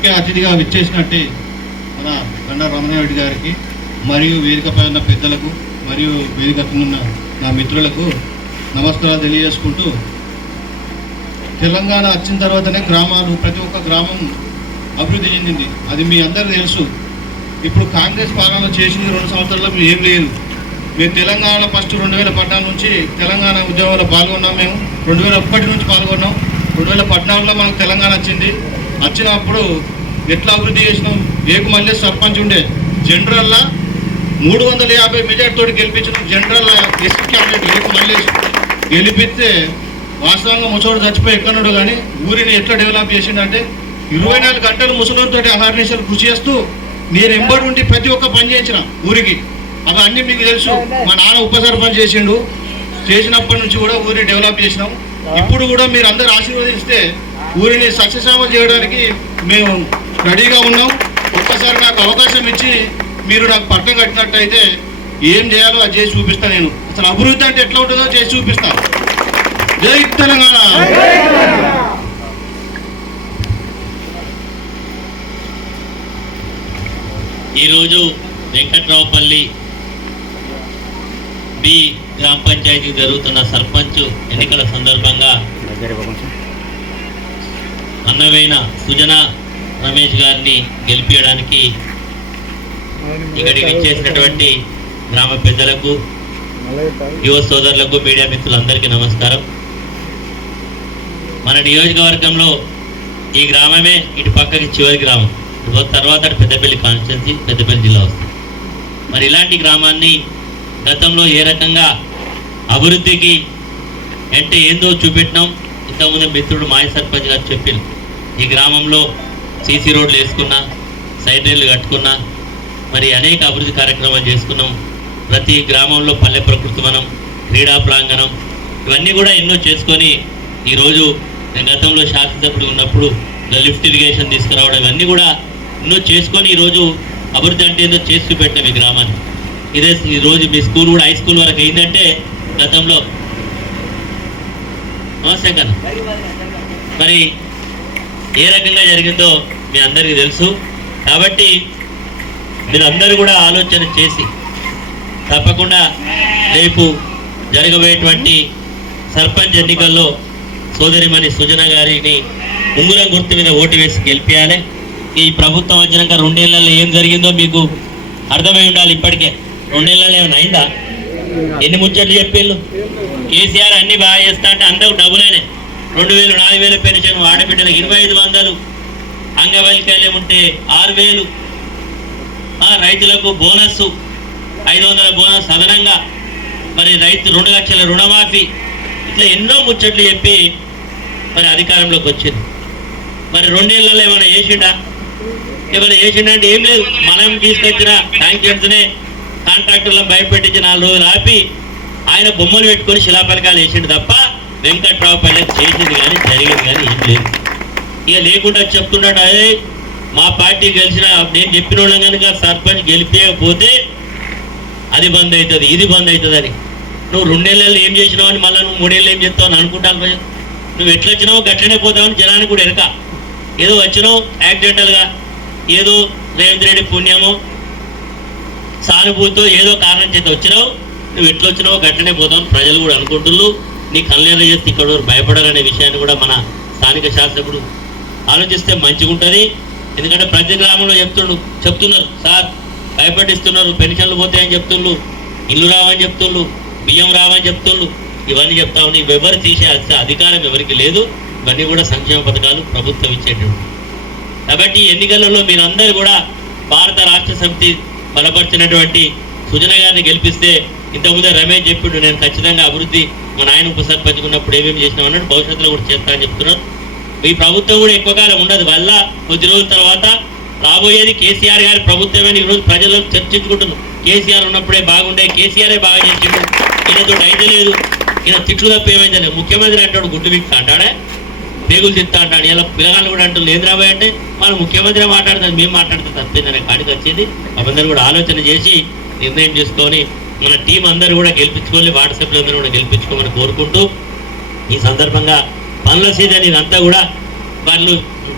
ముఖ్య అతిథిగా విచ్చేసినట్టే మన గండా రమణారెడ్డి గారికి మరియు వేదికపై ఉన్న పెద్దలకు మరియు వేదికపై ఉన్న నా మిత్రులకు నమస్కారాలు తెలియజేసుకుంటూ, తెలంగాణ వచ్చిన తర్వాతనే గ్రామాలు, ప్రతి ఒక్క గ్రామం అభివృద్ధి చెందింది. అది మీ అందరికీ తెలుసు. ఇప్పుడు కాంగ్రెస్ పాలన చేసింది 2 సంవత్సరాల్లో ఏం లేదు. మేము తెలంగాణలో ఫస్ట్ 2014 నుంచి తెలంగాణ ఉద్యమంలో పాల్గొన్నాం. మేము 2001 నుంచి పాల్గొన్నాం. 2014లో మనకు తెలంగాణ వచ్చినప్పుడు ఎట్లా అభివృద్ధి చేసినాం. మళ్ళీ సర్పంచ్ ఉండే జనరల్లా 350 మెజార్టీతో గెలిపించిన జనరల్ ఎస్సీ క్యాండిడేట్ మళ్ళీ గెలిపిస్తే వాస్తవంగా ముసలోడు చచ్చిపోయి ఎక్కడున్నాడు, కానీ ఊరిని ఎట్లా డెవలప్ చేసిండంటే 24 గంటలు ముసలితో అహర్నిశలు కృషి చేస్తూ నేను ఎంబడి ఉండి ప్రతి ఒక్క పని చేయించిన ఊరికి. అవి అన్నీ మీకు తెలుసు. మా నాన్న ఉప సర్పంచ్ చేసినప్పటి నుంచి కూడా ఊరిని డెవలప్ చేసినాం. ఇప్పుడు కూడా మీరు అందరూ ఆశీర్వదిస్తే ఊరిని సక్సెస్ఫుల్ చేయడానికి మేము రెడీగా ఉన్నాం. ఒక్కసారి నాకు అవకాశం ఇచ్చి మీరు నాకు పట్టం కట్టినట్టయితే ఏం చేయాలో అది చేసి చూపిస్తాను. నేను అసలు అభివృద్ధి అంటే ఎట్లా ఉంటుందో చేసి చూపిస్తాను. జై తెలంగాణ. ఈరోజు వెంకట్రావుపల్లి బి గ్రామ పంచాయతీ జరుగుతున్న సర్పంచ్ ఎన్నికల సందర్భంగా అన్నవైన సుజన రమేష్ గారిని గెలిపించడానికి ఇక్కడికి ఇచ్చేసినటువంటి గ్రామ పెద్దలకు, యువ సోదరులకు, మీడియా మిత్రులందరికీ నమస్కారం. మన నియోజకవర్గంలో ఈ గ్రామమే ఇటు పక్కకి చివరి గ్రామం. తర్వాత పెద్దపల్లి కాన్స్టిట్యున్సీ, పెద్దపల్లి జిల్లా వస్తుంది. మరి ఇలాంటి గ్రామాన్ని గతంలో ఏ రకంగా అభివృద్ధికి అంటే ఏందో చూపెట్టినాం. ఇంతకుముందు మిత్రుడు మాజీ సర్పంచ్ గారు చెప్పారు, ఈ గ్రామంలో సీసీ రోడ్లు వేసుకున్నా, సైడ్ రైళ్లు కట్టుకున్నా, మరి అనేక అభివృద్ధి కార్యక్రమాలు చేసుకున్నాం. ప్రతి గ్రామంలో పల్లె ప్రకృతి వనం, క్రీడా ప్రాంగణం, ఇవన్నీ కూడా ఎన్నో చేసుకొని ఈరోజు నేను గతంలో శాసనసభ్యుడు ఉన్నప్పుడు లిఫ్ట్ ఇరిగేషన్ తీసుకురావడం, ఇవన్నీ కూడా ఎన్నో చేసుకొని ఈరోజు అభివృద్ధి అంటే ఏదో చేసి చూపెట్టాం ఈ గ్రామాన్ని. ఇదే ఈరోజు మీ స్కూల్ కూడా హై స్కూల్ వరకు అయిందంటే గతంలో. నమస్తే కన్నా. మరి ఏ రకంగా జరిగిందో మీ అందరికీ తెలుసు. కాబట్టి మీరందరూ కూడా ఆలోచన చేసి తప్పకుండా రేపు జరగబోయేటువంటి సర్పంచ్ ఎన్నికల్లో సోదరిమణి సుజన గారిని ఉంగురం గుర్తు మీద ఓటు వేసి గెలిపించాలి. ఈ ప్రభుత్వం వచ్చినాక 2 ఏళ్లలో ఏం జరిగిందో మీకు అర్థమై ఉండాలి. ఇప్పటికే 2 ఏళ్లలో ఏమైనా అయిందా? ఎన్ని ముచ్చట్లు చెప్పేళ్ళు. కేసీఆర్ అన్ని బాగా చేస్తా అంటే అందరూ డబ్బులేనే. 2000, 4000 పెన్షన్, ఆడబిడ్డలకు 2500, అంగవైకల్యం ఉంటే 6000, రైతులకు బోనస్ 500 బోనస్ అదనంగా, మరి రైతు 2 లక్షల రుణమాఫీ, ఇట్లా ఎన్నో ముచ్చట్లు చెప్పి మరి అధికారంలోకి వచ్చింది. మరి 2 ఏళ్లలో ఏమైనా చేసిండా? ఏమైనా చేసిండా అంటే ఏం లేదు. మనం తీసుకొచ్చిన శాంక్షన్స్నే కాంట్రాక్టర్లను భయపెట్టించి 4 రోజులు ఆపి ఆయన బొమ్మలు పెట్టుకొని శిలాఫలకాలు వేసిండు తప్ప వెంకట్రావుపల్లికి చేసింది కానీ జరిగింది కానీ ఏం లేదు. ఇక లేకుండా చెప్తున్నాడు, అదే మా పార్టీ గెలిచిన, నేను చెప్పిన వాళ్ళం కనుక సర్పంచ్ గెలిపేయకపోతే అది బంద్ అవుతుంది, ఇది బంద్ అవుతుంది అని. నువ్వు 2 ఏళ్ళలో ఏం చేసినావు అని మళ్ళీ నువ్వు 3 ఏళ్ళు ఏం చేస్తావు అని అనుకుంటాను ప్రజలు. నువ్వు ఎట్లా వచ్చినావు గట్లనే పోతావని జనానికి కూడా ఎరక. ఏదో వచ్చినావు యాక్సిడెంటల్గా, ఏదో రేవంత్ రెడ్డి పుణ్యమో సానుభూతితో ఏదో కారణం చేత వచ్చినావు. నువ్వు ఎట్లా వచ్చినావో గట్లనే పోతావు ప్రజలు కూడా అనుకుంటున్నారు. నీ కళ్ళేలా చేస్తే ఇక్కడ భయపడాలనే విషయాన్ని కూడా మన స్థానిక శాసకుడు ఆలోచిస్తే మంచిగా ఉంటుంది. ఎందుకంటే ప్రతి గ్రామంలో చెప్తున్నారు సార్ భయపడిస్తున్నారు, పెన్షన్లు పోతాయని చెప్తున్నారు, ఇల్లు రావని చెప్తున్నారు, బియ్యం రావని చెప్తున్నారు, ఇవన్నీ చెప్తా ఉన్నాయి. ఎవరు తీసే అధికారం ఎవరికి లేదు. ఇవన్నీ కూడా సంక్షేమ పథకాలు ప్రభుత్వం ఇచ్చేటువంటి. కాబట్టి ఎన్నికలలో మీరందరూ కూడా భారత రాష్ట్ర సమితి బలపరిచినటువంటి సుజన గారిని గెలిపిస్తే, ఇంతకుముందే రమేష్ చెప్పిండు నేను ఖచ్చితంగా అభివృద్ధి మా నాయన ఉప సర్పంచ్ ఉన్నప్పుడు ఏమేమి చేసినాం అన్నట్టు భవిష్యత్తులో కూడా చేస్తానని చెప్తున్నారు. ఈ ప్రభుత్వం కూడా ఎక్కువ కాలం ఉండదు. వల్ల కొద్ది రోజుల తర్వాత రాబోయేది కేసీఆర్ గారి ప్రభుత్వమని ఈరోజు ప్రజలు చర్చించుకుంటున్నారు. కేసీఆర్ ఉన్నప్పుడే బాగుండే, కేసీఆరే బాగా చేసిండు, ఈయనతో అయితే లేదు, ఈయన తిట్లు తప్ప ఏమైందని ముఖ్యమంత్రి అంటాడు, గుడ్డు బిక్తా అంటాడే, పేగులు తిత్తా అంటాడు. ఇలా పిల్లగాళ్ళు కూడా అంటారు లేదు రాబోయే అంటే మన ముఖ్యమంత్రి మాట్లాడుతుంది, మేము మాట్లాడితే తప్పేందనే కాడికి వచ్చింది. అందరూ కూడా ఆలోచన చేసి నిర్ణయం చేసుకొని మన టీం అందరూ కూడా గెలిపించుకోవాలి, వార్డు సభ్యులందరూ కూడా గెలిపించుకోమని కోరుకుంటూ, ఈ సందర్భంగా పనుల సీజన్ ఇదంతా కూడా వాళ్ళు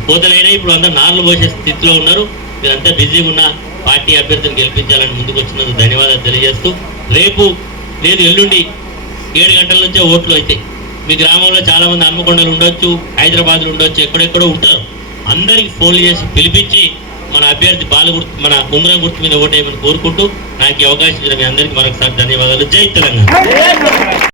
పోతలైనా ఇప్పుడు అందరూ నార్లు పోసే స్థితిలో ఉన్నారు. మీరంతా బిజీగా ఉన్న పార్టీ అభ్యర్థిని గెలిపించాలని ముందుకు వచ్చినందుకు ధన్యవాదాలు తెలియజేస్తూ, రేపు లేదు ఎల్లుండి 7 గంటల నుంచే ఓట్లు అయితే మీ గ్రామంలో చాలామంది హన్మకొండలు ఉండొచ్చు, హైదరాబాద్లో ఉండొచ్చు, ఎక్కడెక్కడో ఉంటారు. అందరికి ఫోన్లు చేసి పిలిపించి మన అభ్యర్థి మన ఉంగరం గుర్తు మీద ఓటేయమని కోరుకుంటూ నాకు ఈ అవకాశం ఇచ్చిన మీ అందరికీ మరొకసారి ధన్యవాదాలు. జై తెలంగాణ.